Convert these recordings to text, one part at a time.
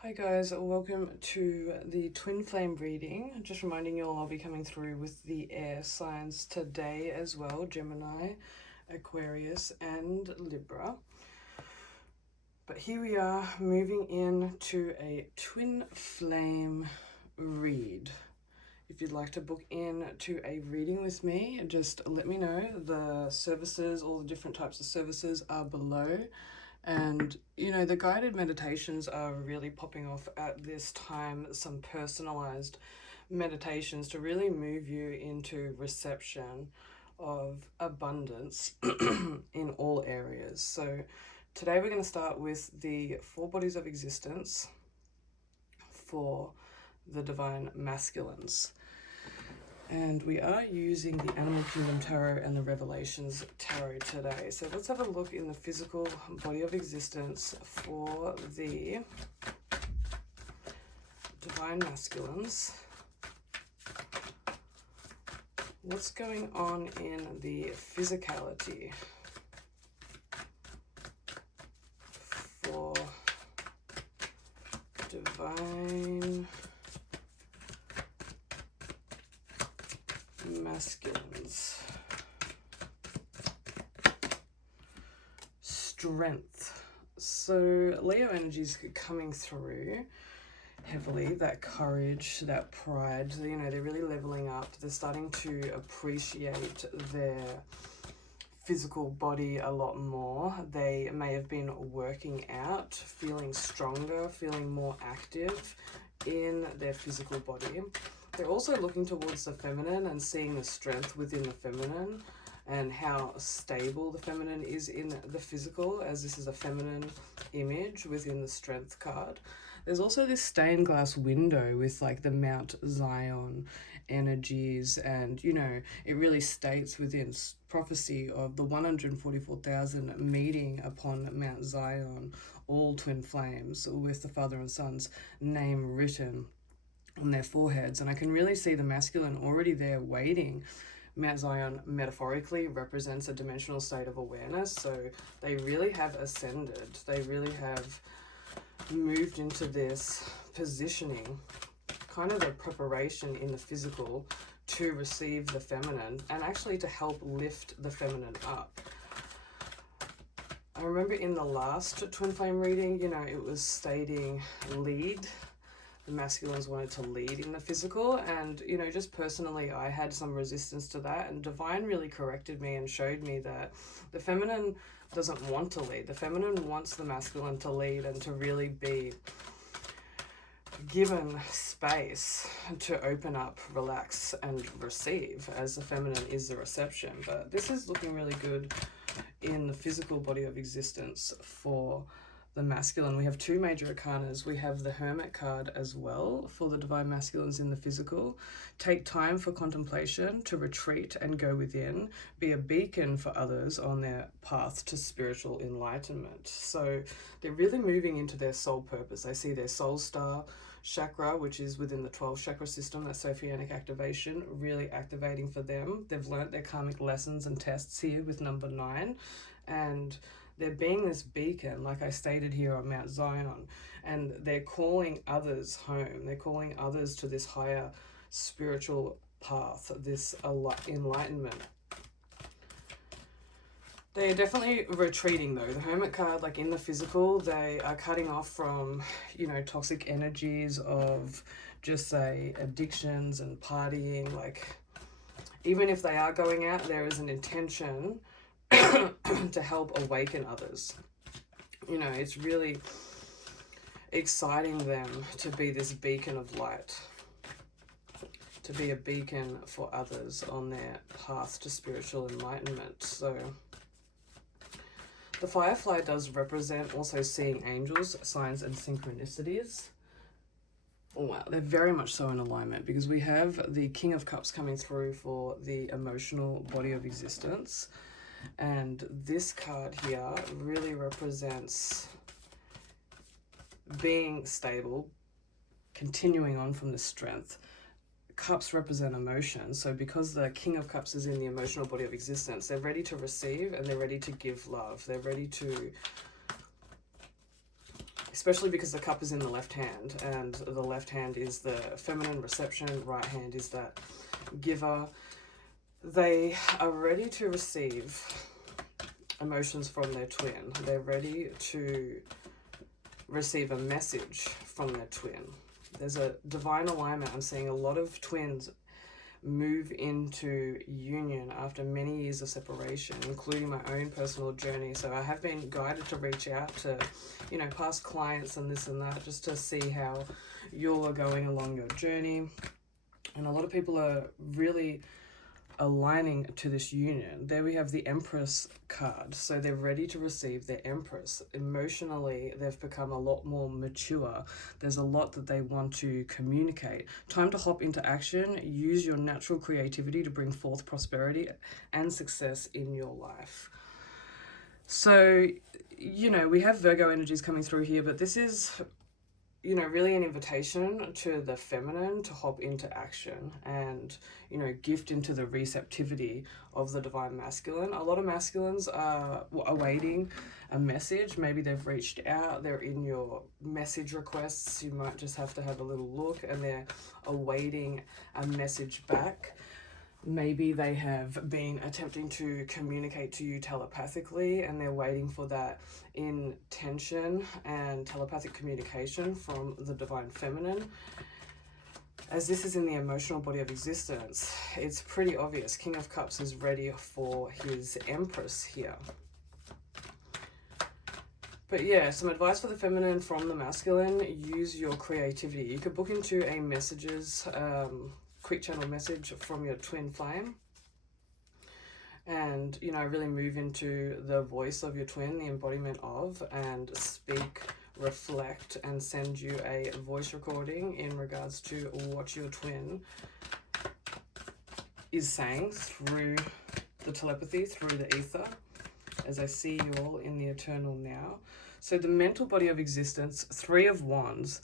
Hi guys, welcome to the twin flame reading. Just reminding you all I'll be coming through with the air signs today as well, Gemini, Aquarius and Libra. But here we are moving into a twin flame read. If you'd like to book in to a reading with me, just let me know. The services, all the different types of services are below. And, you know, the guided meditations are really popping off at this time, some personalized meditations to really move you into reception of abundance in all areas. So today we're going to start with the 4 bodies of existence for the divine masculines. And we are using the Animal Kingdom Tarot and the Revelations Tarot today. So let's have a look in the physical body of existence for the divine masculines. What's going on in the physicality for divine masculines? Strength. So Leo energies coming through heavily, that courage, that pride. You know, they're really leveling up. They're starting to appreciate their physical body a lot more. They may have been working out, feeling stronger, feeling more active in their physical body. They're also looking towards the feminine and seeing the strength within the feminine and how stable the feminine is in the physical, as this is a feminine image within the strength card. There's also this stained glass window with like the Mount Zion energies, and you know, it really states within prophecy of the 144,000 meeting upon Mount Zion, all twin flames with the Father and Son's name written on their foreheads. And I can really see the masculine already there waiting. Mount Zion metaphorically represents a dimensional state of awareness, so they really have ascended. They really have moved into this positioning, kind of a preparation in the physical to receive the feminine and actually to help lift the feminine up. I remember in the last twin flame reading, you know, it was stating lead. The masculines wanted to lead in the physical, and you know, just personally I had some resistance to that, and divine really corrected me and showed me that the feminine doesn't want to lead. The feminine wants the masculine to lead and to really be given space to open up, relax and receive, as the feminine is the reception. But this is looking really good in the physical body of existence for the masculine. We have 2 major arcanas. We have the Hermit card as well for the divine masculines in the physical. Take time for contemplation, to retreat and go within, be a beacon for others on their path to spiritual enlightenment. So they're really moving into their soul purpose. I see their soul star chakra, which is within the 12 chakra system, that Sophianic activation, really activating for them. They've learnt their karmic lessons and tests here with number 9, and they're being this beacon, like I stated here on Mount Zion, and they're calling others home. They're calling others to this higher spiritual path, this enlightenment. They are definitely retreating though. The Hermit card, like in the physical, they are cutting off from, you know, toxic energies of just say addictions and partying. Like even if they are going out, there is an intention to help awaken others. You know, it's really exciting them to be this beacon of light, to be a beacon for others on their path to spiritual enlightenment. So the Firefly does represent also seeing angels, signs and synchronicities. Oh, wow, they're very much so in alignment, because we have the King of Cups coming through for the emotional body of existence. And this card here really represents being stable, continuing on from the strength. Cups represent emotion, so because the King of Cups is in the emotional body of existence, they're ready to receive and they're ready to give love. They're ready to especially because the cup is in the left hand, and the left hand is the feminine reception, right hand is that giver. They are ready to receive emotions from their twin. They're ready to receive a message from their twin. There's a divine alignment. I'm seeing a lot of twins move into union after many years of separation, including my own personal journey. So I have been guided to reach out to, you know, past clients and this and that, just to see how you are going along your journey. And a lot of people are really aligning to this union. There we have the Empress card. So they're ready to receive their Empress. Emotionally, they've become a lot more mature. There's a lot that they want to communicate. Time to hop into action. Use your natural creativity to bring forth prosperity and success in your life. So, you know, we have Virgo energies coming through here, but this is, you know, really an invitation to the feminine to hop into action and, you know, gift into the receptivity of the divine masculine. A lot of masculines are awaiting a message. Maybe they've reached out, they're in your message requests. You might just have to have a little look, and they're awaiting a message back. Maybe they have been attempting to communicate to you telepathically, and they're waiting for that intention and telepathic communication from the divine feminine. As this is in the emotional body of existence, it's pretty obvious. King of Cups is ready for his Empress here. But yeah, some advice for the feminine from the masculine: use your creativity. You could book into a messages, quick channel message from your twin flame, and, you know, really move into the voice of your twin, the embodiment of, and speak, reflect, and send you a voice recording in regards to what your twin is saying through the telepathy, through the ether, as I see you all in the eternal now. So the mental body of existence, 3 of Wands.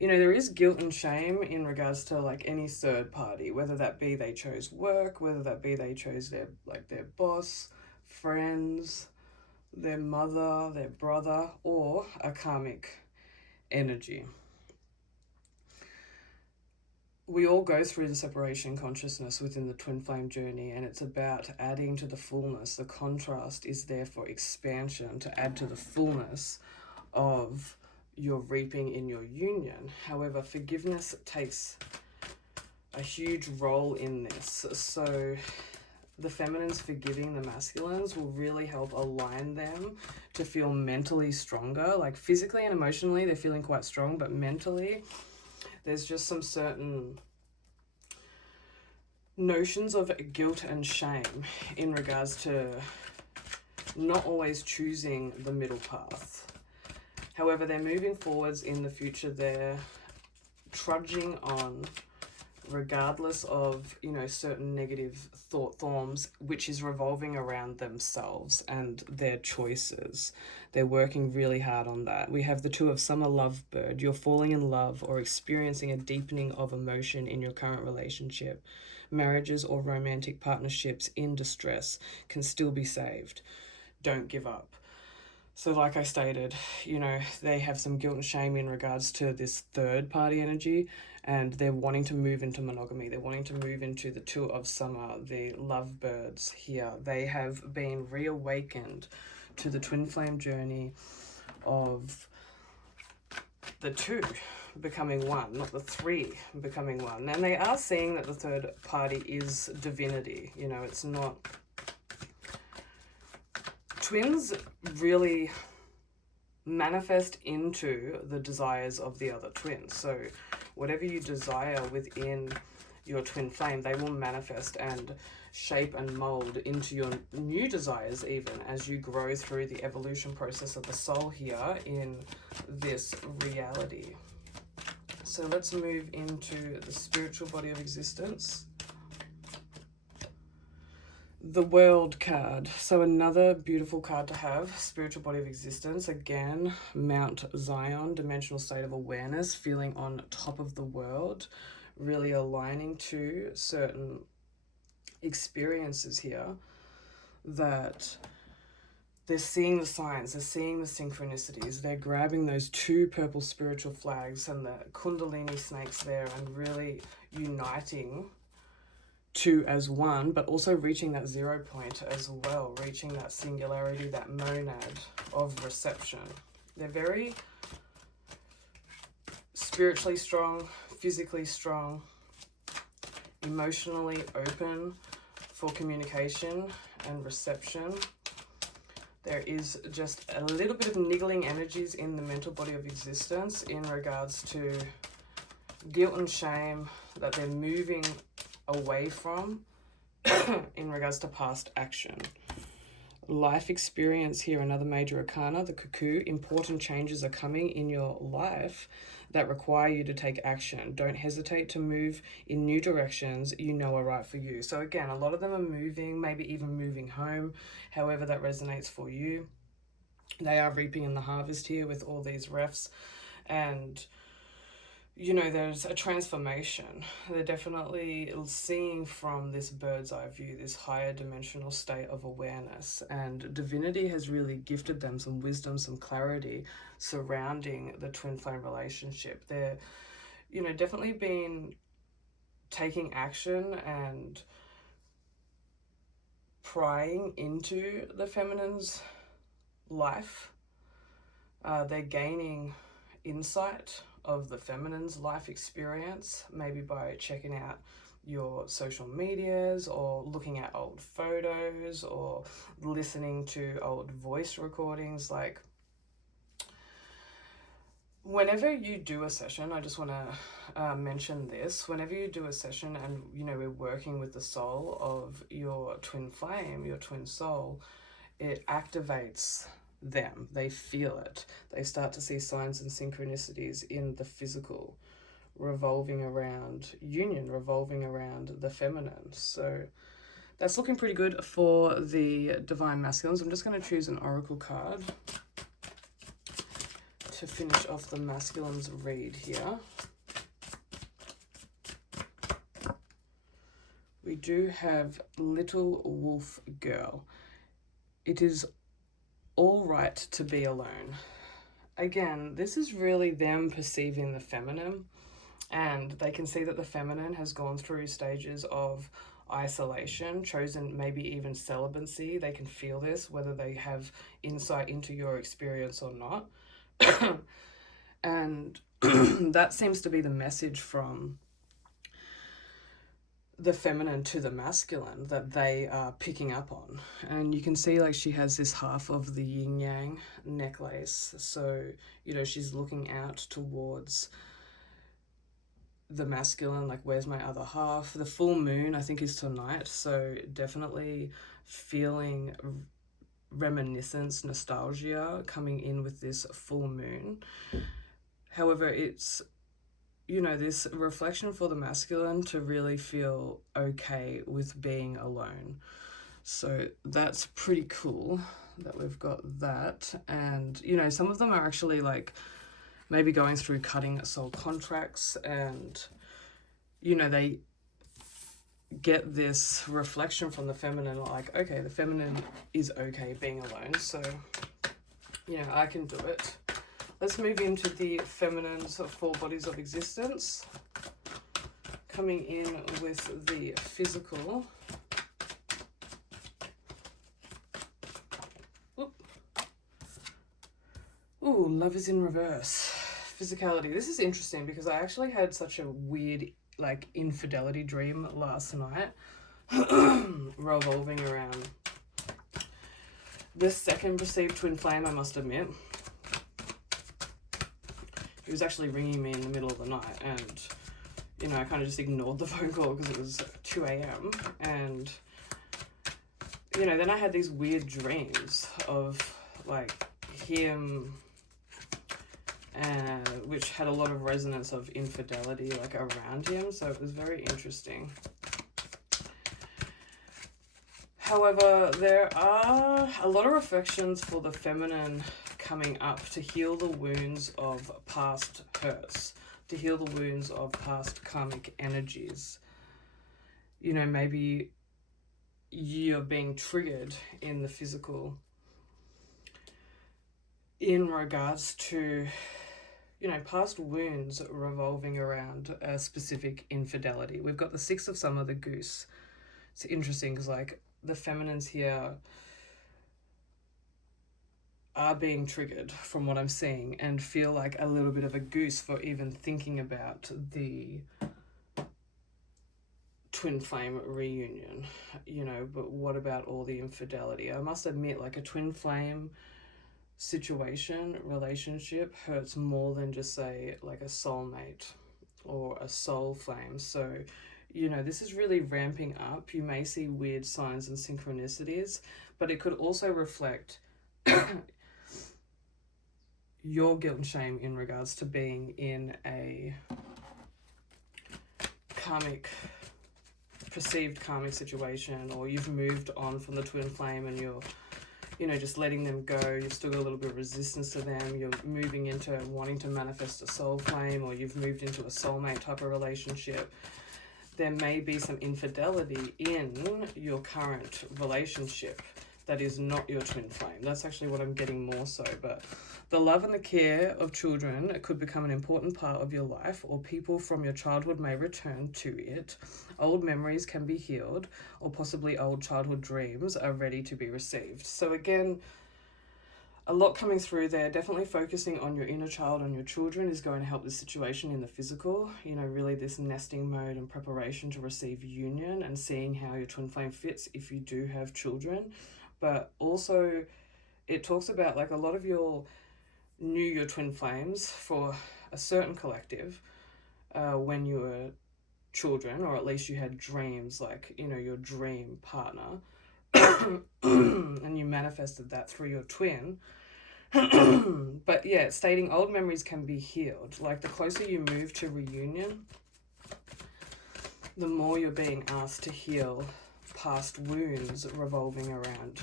You know, there is guilt and shame in regards to like any third party, whether that be they chose work, whether that be they chose their boss, friends, their mother, their brother, or a karmic energy. We all go through the separation consciousness within the twin flame journey, and it's about adding to the fullness. The contrast is there for expansion, to add to the fullness of your reaping in your union. However, forgiveness takes a huge role in this. So the feminines forgiving the masculines will really help align them to feel mentally stronger. Like physically and emotionally, they're feeling quite strong, but mentally, there's just some certain notions of guilt and shame in regards to not always choosing the middle path. However, they're moving forwards in the future. They're trudging on regardless of, you know, certain negative thought forms, which is revolving around themselves and their choices. They're working really hard on that. We have the 2 of Summer Lovebird. You're falling in love or experiencing a deepening of emotion in your current relationship. Marriages or romantic partnerships in distress can still be saved. Don't give up. So like I stated, you know, they have some guilt and shame in regards to this third party energy, and they're wanting to move into monogamy. They're wanting to move into the 2 of Summer, the lovebirds here. They have been reawakened to the twin flame journey of the 2 becoming 1, not the 3 becoming 1. And they are seeing that the third party is divinity. You know, it's not... Twins really manifest into the desires of the other twins. So whatever you desire within your twin flame, they will manifest and shape and mold into your new desires, even as you grow through the evolution process of the soul here in this reality. So let's move into the spiritual body of existence. The World card. So another beautiful card to have. Spiritual body of existence. Again, Mount Zion, dimensional state of awareness, feeling on top of the world, really aligning to certain experiences here that they're seeing the signs, they're seeing the synchronicities, they're grabbing those 2 purple spiritual flags and the kundalini snakes there and really uniting 2 as one, but also reaching that 0 point as well, reaching that singularity, that monad of reception. They're very spiritually strong, physically strong, emotionally open for communication and reception. There is just a little bit of niggling energies in the mental body of existence in regards to guilt and shame that they're moving away from in regards to past action. Life experience here, another major arcana, the cuckoo. Important changes are coming in your life that require you to take action. Don't hesitate to move in new directions you know are right for you. So again, a lot of them are moving, maybe even moving home, however that resonates for you. They are reaping in the harvest here with all these refs, and you know, there's a transformation. They're definitely seeing from this bird's eye view, this higher dimensional state of awareness, and divinity has really gifted them some wisdom, some clarity surrounding the twin flame relationship. They're, you know, definitely been taking action and prying into the feminine's life. They're gaining insight of the feminine's life experience, maybe by checking out your social medias or looking at old photos or listening to old voice recordings. Like, whenever you do a session, I just want to mention this, whenever you do a session and, you know, we're working with the soul of your twin flame, your twin soul, it activates them. They feel it. They start to see signs and synchronicities in the physical, revolving around union, revolving around the feminine. So that's looking pretty good for the divine masculines. I'm just going to choose an oracle card to finish off the masculines read here. We do have Little Wolf Girl. It is all right to be alone. Again, this is really them perceiving the feminine, and they can see that the feminine has gone through stages of isolation, chosen maybe even celibacy. They can feel this, whether they have insight into your experience or not. And that seems to be the message from the feminine to the masculine that they are picking up on. And you can see, like, she has this half of the yin yang necklace, so, you know, she's looking out towards the masculine, like, where's my other half? The full moon, I think, is tonight, so definitely feeling reminiscence, nostalgia coming in with this full moon. However, it's, you know, this reflection for the masculine to really feel okay with being alone. So that's pretty cool that we've got that. And, you know, some of them are actually, like, maybe going through cutting soul contracts, and, you know, they get this reflection from the feminine, like, okay, the feminine is okay being alone, so, you know, I can do it. Let's move into the feminine's 4 bodies of existence, coming in with the physical. Ooh, love is in reverse. Physicality. This is interesting because I actually had such a weird, like, infidelity dream last night, revolving around the second perceived twin flame, I must admit. He was actually ringing me in the middle of the night, and, you know, I kind of just ignored the phone call because it was 2 a.m. And, you know, then I had these weird dreams of, like, him, which had a lot of resonance of infidelity, like, around him, so it was very interesting. However, there are a lot of reflections for the feminine coming up to heal the wounds of past hurts, to heal the wounds of past karmic energies. You know, maybe you're being triggered in the physical in regards to, you know, past wounds revolving around a specific infidelity. We've got the Six of Summer, the Goose. It's interesting because, like, the feminines here are being triggered from what I'm seeing and feel like a little bit of a goose for even thinking about the twin flame reunion, you know. But what about all the infidelity? I must admit, like, a twin flame situation, relationship hurts more than just, say, like a soulmate or a soul flame. So, you know, this is really ramping up. You may see weird signs and synchronicities, but it could also reflect your guilt and shame in regards to being in a perceived karmic situation, or you've moved on from the twin flame and you're, you know, just letting them go. You've still got a little bit of resistance to them. You're moving into wanting to manifest a soul flame, or you've moved into a soulmate type of relationship. There may be some infidelity in your current relationship that is not your twin flame. That's actually what I'm getting more so. But the love and the care of children, it could become an important part of your life, or people from your childhood may return to it. Old memories can be healed, or possibly old childhood dreams are ready to be received. So again, a lot coming through there. Definitely focusing on your inner child and your children is going to help this situation in the physical. You know, really this nesting mode and preparation to receive union, and seeing how your twin flame fits if you do have children. But also it talks about, like, a lot of your your twin flames for a certain collective when you were children, or at least you had dreams, like, you know, your dream partner and you manifested that through your twin. But yeah, stating old memories can be healed. Like, the closer you move to reunion, the more you're being asked to heal past wounds revolving around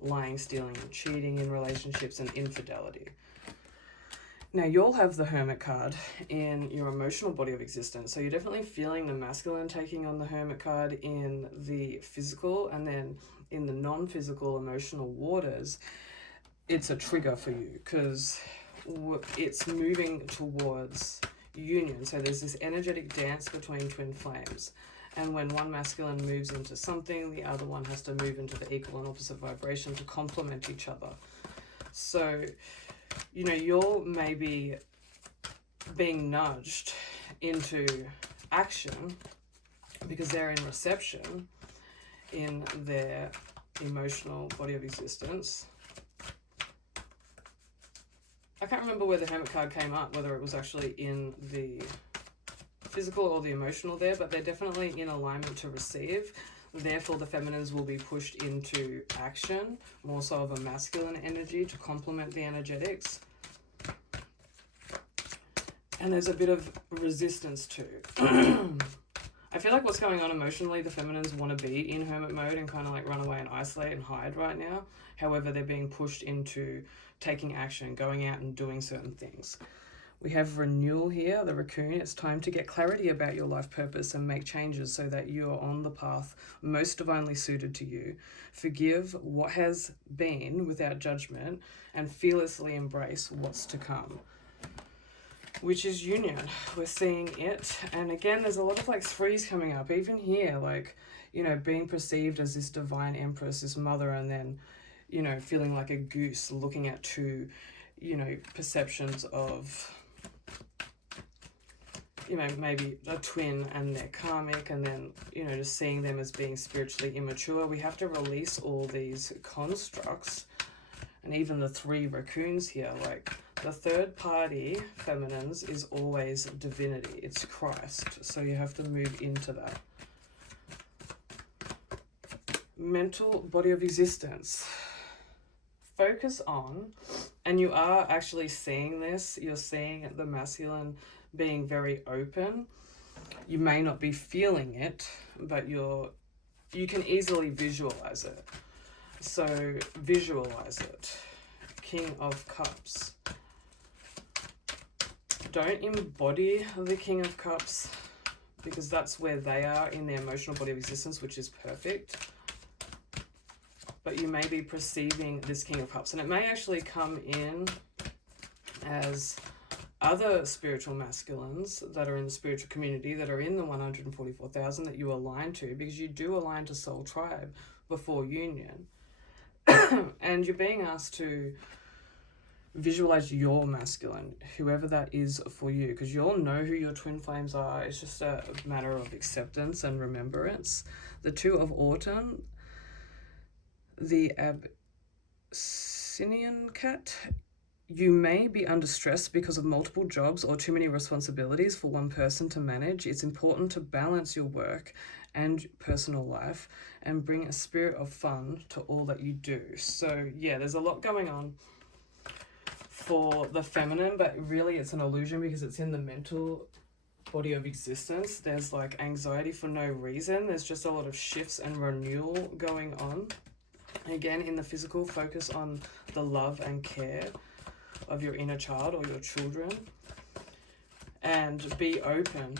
lying, stealing, and cheating in relationships, and infidelity. Now, you'll have the Hermit card in your emotional body of existence. So you're definitely feeling the masculine taking on the Hermit card in the physical, and then in the non-physical emotional waters, it's a trigger for you because it's moving towards union. So there's this energetic dance between twin flames. And when one masculine moves into something, the other one has to move into the equal and opposite vibration to complement each other. So, you know, you're maybe being nudged into action because they're in reception in their emotional body of existence. I can't remember where the Hermit card came up, whether it was actually in the physical or the emotional there, but they're definitely in alignment to receive. Therefore, the feminines will be pushed into action, more so of a masculine energy to complement the energetics. And there's a bit of resistance too. I feel like what's going on emotionally, the feminines want to be in hermit mode and kind of like run away and isolate and hide right now. However, they're being pushed into taking action, going out and doing certain things. We have renewal here, the raccoon. It's time to get clarity about your life purpose and make changes so that you are on the path most divinely suited to you. Forgive what has been without judgment and fearlessly embrace what's to come, which is union. We're seeing it. And again, there's a lot of like threes coming up, even here, like, you know, being perceived as this divine empress, this mother, and then, you know, feeling like a goose looking at two, you know, perceptions of, you know, maybe a twin and they're karmic, and then, you know, just seeing them as being spiritually immature. We have to release all these constructs. And even the three raccoons here, like the third party feminines is always divinity. It's Christ. So you have to move into that. Mental body of existence. Focus on, and you are actually seeing this, you're seeing the masculine being very open. You may not be feeling it, but you can easily visualize it. So visualize it. King of Cups. Don't embody the King of Cups because that's where they are in their emotional body of existence, which is perfect. But you may be perceiving this King of Cups, and it may actually come in as other spiritual masculines that are in the spiritual community, that are in the 144,000 that you align to, because you do align to soul tribe before union. And you're being asked to visualize your masculine, whoever that is for you, because you'll know who your twin flames are. It's just a matter of acceptance and remembrance. The Two of Autumn, the Abyssinian cat. You may be under stress because of multiple jobs or too many responsibilities for one person to manage. It's important to balance your work and personal life and bring a spirit of fun to all that you do. So yeah, there's a lot going on for the feminine, but really it's an illusion because it's in the mental body of existence. There's like anxiety for no reason. There's just a lot of shifts and renewal going on. Again, in the physical, focus on the love and care of your inner child or your children, and be open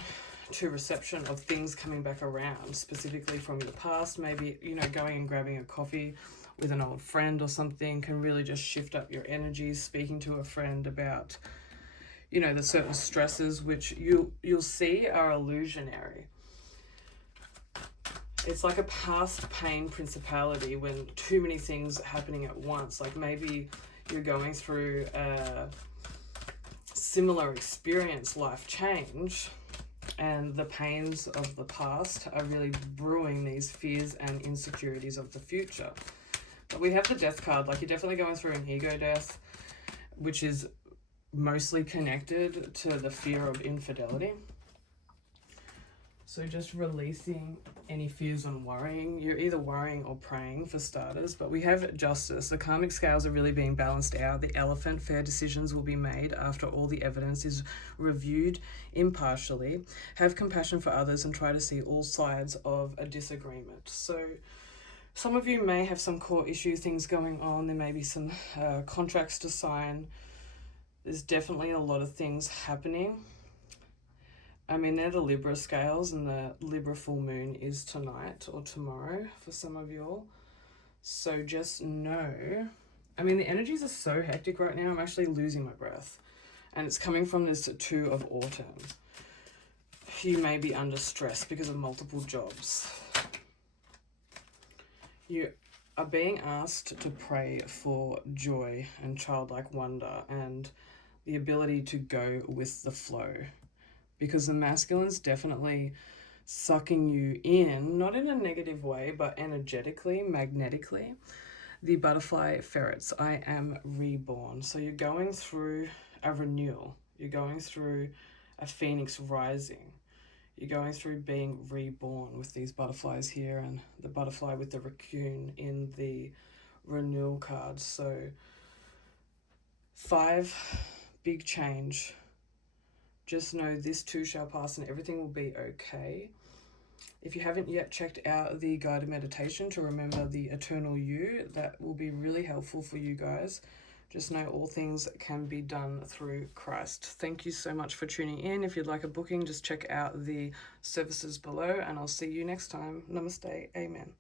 to reception of things coming back around, specifically from your past. Maybe, you know, going and grabbing a coffee with an old friend or something can really just shift up your energies. Speaking to a friend about, you know, the certain stresses which you'll see are illusionary. It's like a past pain principality when too many things are happening at once. Like maybe you're going through a similar experience, life change, and the pains of the past are really brewing these fears and insecurities of the future. But we have the Death card. Like, you're definitely going through an ego death, which is mostly connected to the fear of infidelity. So just releasing any fears and worrying. You're either worrying or praying for starters. But we have justice. The karmic scales are really being balanced out. The elephant, fair decisions will be made after all the evidence is reviewed impartially. Have compassion for others and try to see all sides of a disagreement. So some of you may have some core issue things going on. There may be some contracts to sign. There's definitely a lot of things happening. I mean, they're the Libra scales, and the Libra full moon is tonight or tomorrow for some of y'all. So just know, I mean, the energies are so hectic right now. I'm actually losing my breath. And it's coming from this Two of Autumn. You may be under stress because of multiple jobs. You are being asked to pray for joy and childlike wonder and the ability to go with the flow. Because the masculine's definitely sucking you in, not in a negative way, but energetically, magnetically. The butterfly ferrets, I am reborn. So you're going through a renewal. You're going through a phoenix rising. You're going through being reborn with these butterflies here, and the butterfly with the raccoon in the renewal card. So 5, big change. Just know this too shall pass and everything will be okay. If you haven't yet checked out the guided meditation to remember the eternal you, that will be really helpful for you guys. Just know all things can be done through Christ. Thank you so much for tuning in. If you'd like a booking, just check out the services below, and I'll see you next time. Namaste. Amen.